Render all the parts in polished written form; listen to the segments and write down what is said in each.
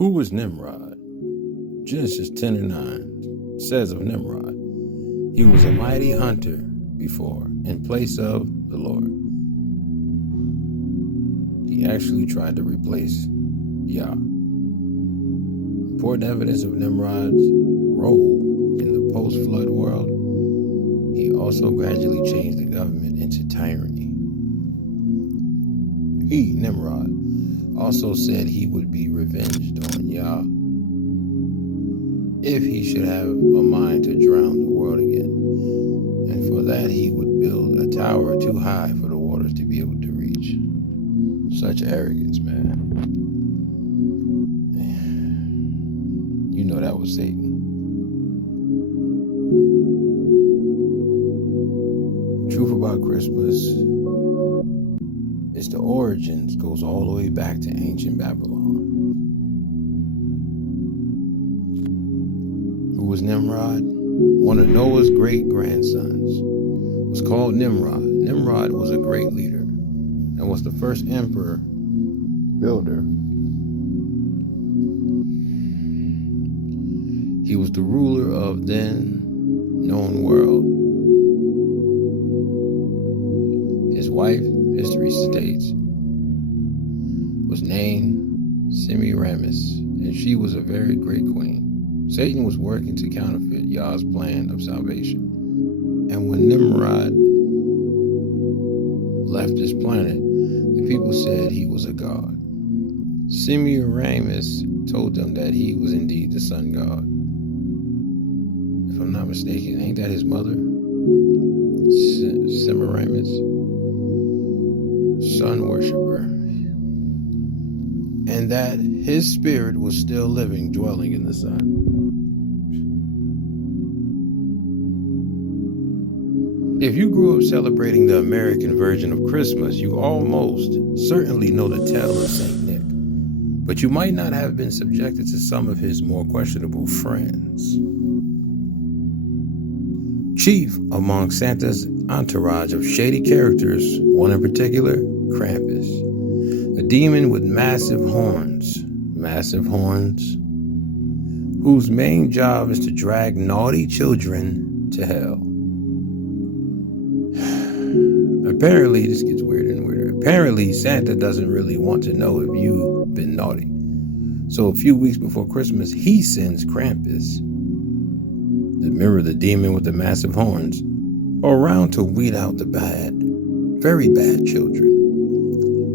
Who was Nimrod? Genesis 10 and 9 says of Nimrod, he was a mighty hunter before, in place of the Lord. He actually tried to replace Yah. Important evidence of Nimrod's role in the post-flood world, he also gradually changed the government into tyranny. He, Nimrod, also said he would be revenged on Yah if he should have a mind to drown the world again. And for that he would build a tower too high for the waters to be able to reach. Such arrogance, man. You know that was Satan. Truth about Christmas is the origins goes all the way back to ancient Babylon. Who was Nimrod? One of Noah's great-grandsons was called Nimrod. Nimrod was a great leader and was the first emperor builder. He was the ruler of then known world. His wife, history states, was named Semiramis, and she was a very great queen. Satan was working to counterfeit Yah's plan of salvation. And when Nimrod left this planet, the people said he was a god. Semiramis told them that he was indeed the sun god. If I'm not mistaken, ain't that his mother? Semiramis? Sun worshiper. And that his spirit was still living, dwelling in the sun. If you grew up celebrating the American version of Christmas, you almost certainly know the tale of St. Nick. But you might not have been subjected to some of his more questionable friends. Chief among Santa's entourage of shady characters, one in particular, Krampus, a demon with massive horns, whose main job is to drag naughty children to hell. Apparently, this gets weirder and weirder. Apparently, Santa doesn't really want to know if you've been naughty. So a few weeks before Christmas, he sends Krampus, the demon with the massive horns, around to weed out the bad, very bad children.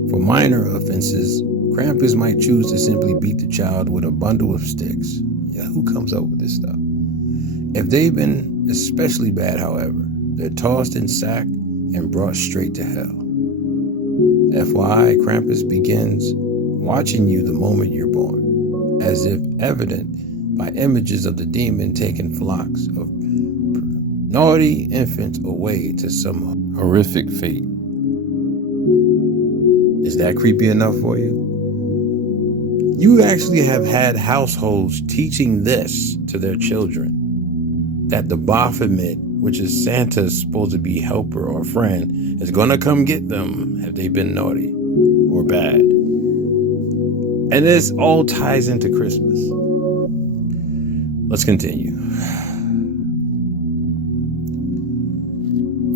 For minor offenses, Krampus might choose to simply beat the child with a bundle of sticks. Yeah, who comes up with this stuff? If they've been especially bad, however, they're tossed in sack and brought straight to hell. FYI, Krampus begins watching you the moment you're born, as if evident by images of the demon taking flocks of naughty infants away to some horrific fate. Is that creepy enough for you? You actually have had households teaching this to their children, that the Baphomet, which is Santa's supposed to be helper or friend, is going to come get them if they've been naughty or bad. And this all ties into Christmas. Let's continue.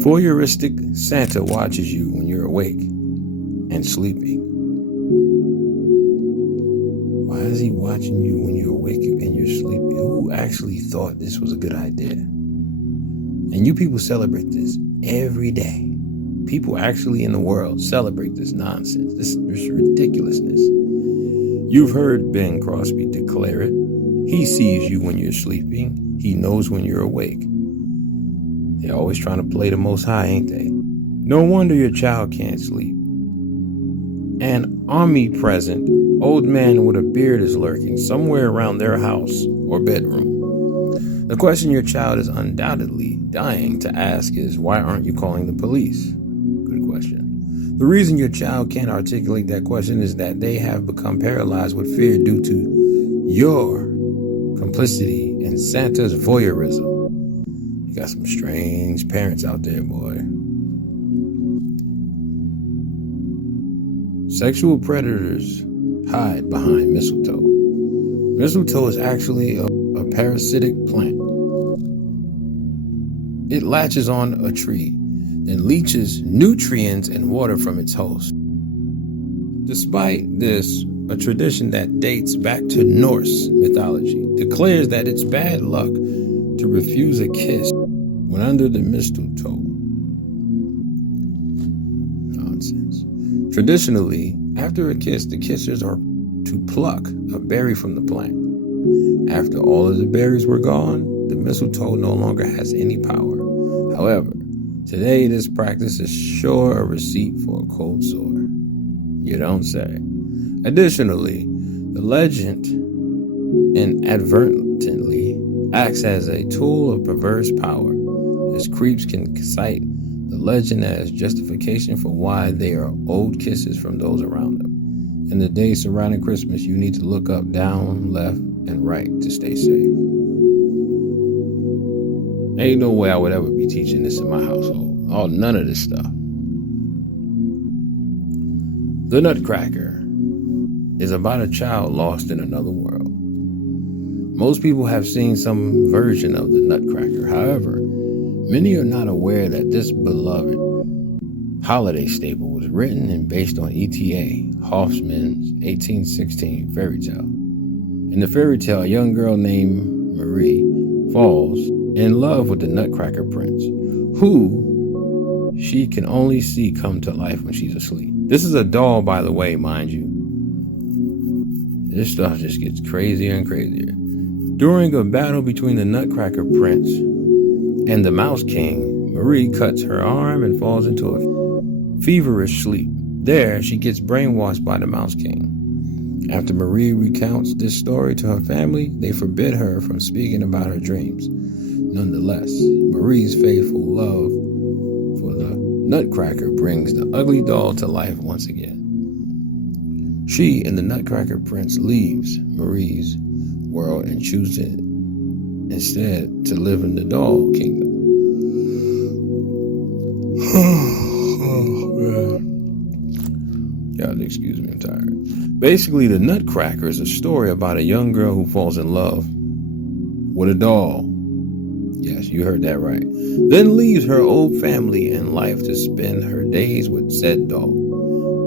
Voyeuristic Santa watches you when you're awake and sleeping. Why is he watching you when you're awake and you're sleeping? Who actually thought this was a good idea? And you people celebrate this every day. People actually in the world celebrate this nonsense, this ridiculousness. You've heard Ben Crosby declare it. He sees you when you're sleeping. He knows when you're awake. They're always trying to play the Most High, ain't they? No wonder your child can't sleep. An omnipresent old man with a beard is lurking somewhere around their house or bedroom. The question your child is undoubtedly dying to ask is, why aren't you calling the police? Good question. The reason your child can't articulate that question is that they have become paralyzed with fear due to your complicity in Santa's voyeurism. You got some strange parents out there, boy. Sexual predators hide behind mistletoe. Mistletoe is actually a parasitic plant. It latches on a tree, then leaches nutrients and water from its host. Despite this, a tradition that dates back to Norse mythology declares that it's bad luck to refuse a kiss when under the mistletoe. Nonsense. Traditionally, after a kiss, the kissers are to pluck a berry from the plant. After all of the berries were gone, the mistletoe no longer has any power. However, today this practice is sure a receipt for a cold sore. You don't say. Additionally, the legend inadvertently acts as a tool of perverse power, as creeps can cite the legend as justification for why they are owed kisses from those around them. In the days surrounding Christmas, you need to look up, down, left, and right to stay safe. Ain't no way I would ever be teaching this in my household. None of this stuff. The Nutcracker is about a child lost in another world. Most people have seen some version of the Nutcracker. However, many are not aware that this beloved holiday staple was written and based on E.T.A. Hoffman's 1816 fairy tale. In the fairy tale, a young girl named Marie falls in love with the Nutcracker Prince, who she can only see come to life when she's asleep. This is a doll, by the way, mind you. This stuff just gets crazier and crazier. During a battle between the Nutcracker Prince and the Mouse King, Marie cuts her arm and falls into a feverish sleep. There, she gets brainwashed by the Mouse King. After Marie recounts this story to her family, they forbid her from speaking about her dreams. Nonetheless, Marie's faithful love for the Nutcracker brings the ugly doll to life once again. She and the Nutcracker Prince leaves Marie's world and chooses instead to live in the doll kingdom. God, excuse me, I'm tired. Basically, the Nutcracker is a story about a young girl who falls in love with a doll. Yes, you heard that right. Then leaves her old family and life to spend her days with said doll.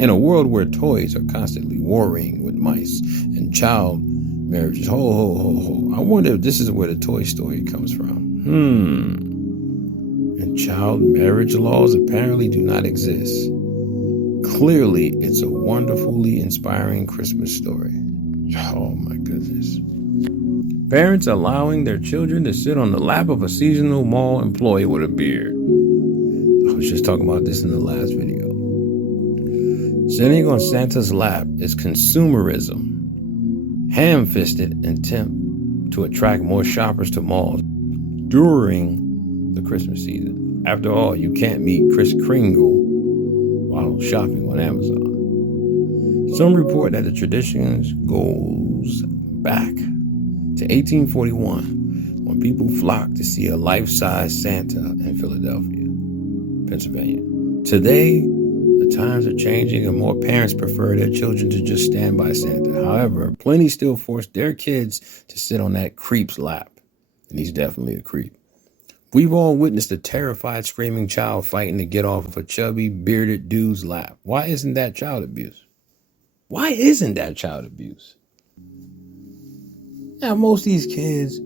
In a world where toys are constantly warring with mice and child marriages. Ho, ho, ho, ho. I wonder if this is where the Toy Story comes from. And child marriage laws apparently do not exist. Clearly, it's a wonderfully inspiring Christmas story. Oh my goodness. Parents allowing their children to sit on the lap of a seasonal mall employee with a beard. I was just talking about this in the last video. Sitting on Santa's lap is consumerism, ham-fisted attempt to attract more shoppers to malls during the Christmas season. After all, you can't meet Kris Kringle while shopping on Amazon. Some report that the tradition goes back to 1841, when people flocked to see a life-size Santa in Philadelphia, Pennsylvania. Today, the times are changing and more parents prefer their children to just stand by Santa. However, plenty still force their kids to sit on that creep's lap. And he's definitely a creep. We've all witnessed a terrified, screaming child fighting to get off of a chubby, bearded dude's lap. Why isn't that child abuse? Why isn't that child abuse? Now, most of these kids,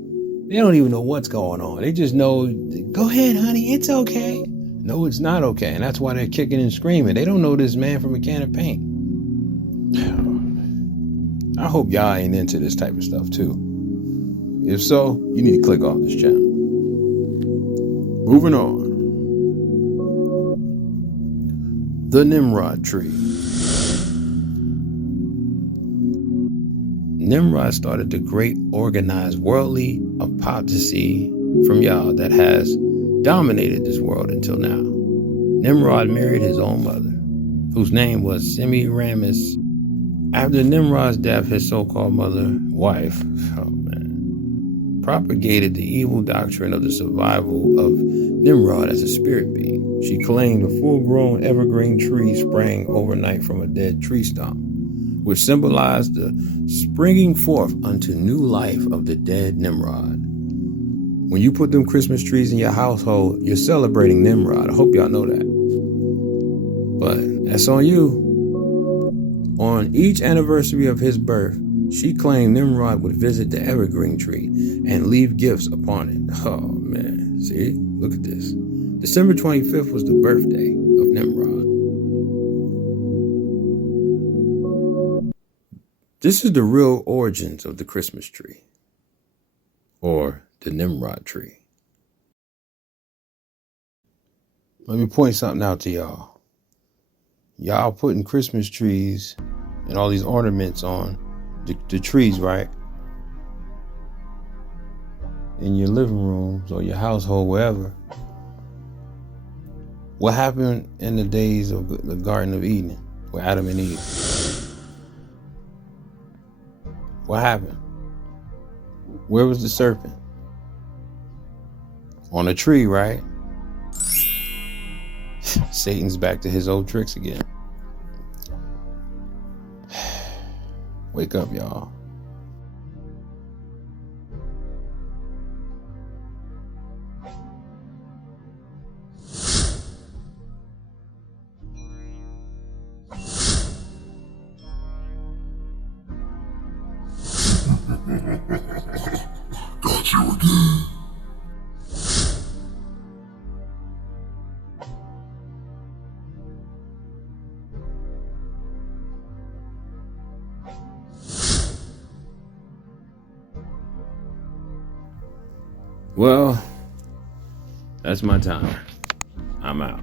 they don't even know what's going on. They just know, go ahead, honey, it's okay. No, it's not okay. And that's why they're kicking and screaming. They don't know this man from a can of paint. I hope y'all ain't into this type of stuff too. If so, you need to click off this channel. Moving on. The Nimrod tree. Nimrod started the great organized worldly apostasy from Yah that has dominated this world until now. Nimrod married his own mother, whose name was Semiramis. After Nimrod's death, his so-called wife, propagated the evil doctrine of the survival of Nimrod as a spirit being. She claimed a full-grown evergreen tree sprang overnight from a dead tree stump, which symbolized the springing forth unto new life of the dead Nimrod. When you put them Christmas trees in your household, you're celebrating Nimrod. I hope y'all know that. But that's on you. On each anniversary of his birth, she claimed Nimrod would visit the evergreen tree and leave gifts upon it. Oh, man. See? Look at this. December 25th was the birthday of Nimrod. This is the real origins of the Christmas tree, or the Nimrod tree. Let me point something out to y'all. Y'all putting Christmas trees and all these ornaments on the trees, right? In your living rooms or your household, wherever. What happened in the days of the Garden of Eden with Adam and Eve? What happened? Where was the serpent? On a tree, right? Satan's back to his old tricks again. Wake up, y'all. Got you again. Well, that's my time. I'm out.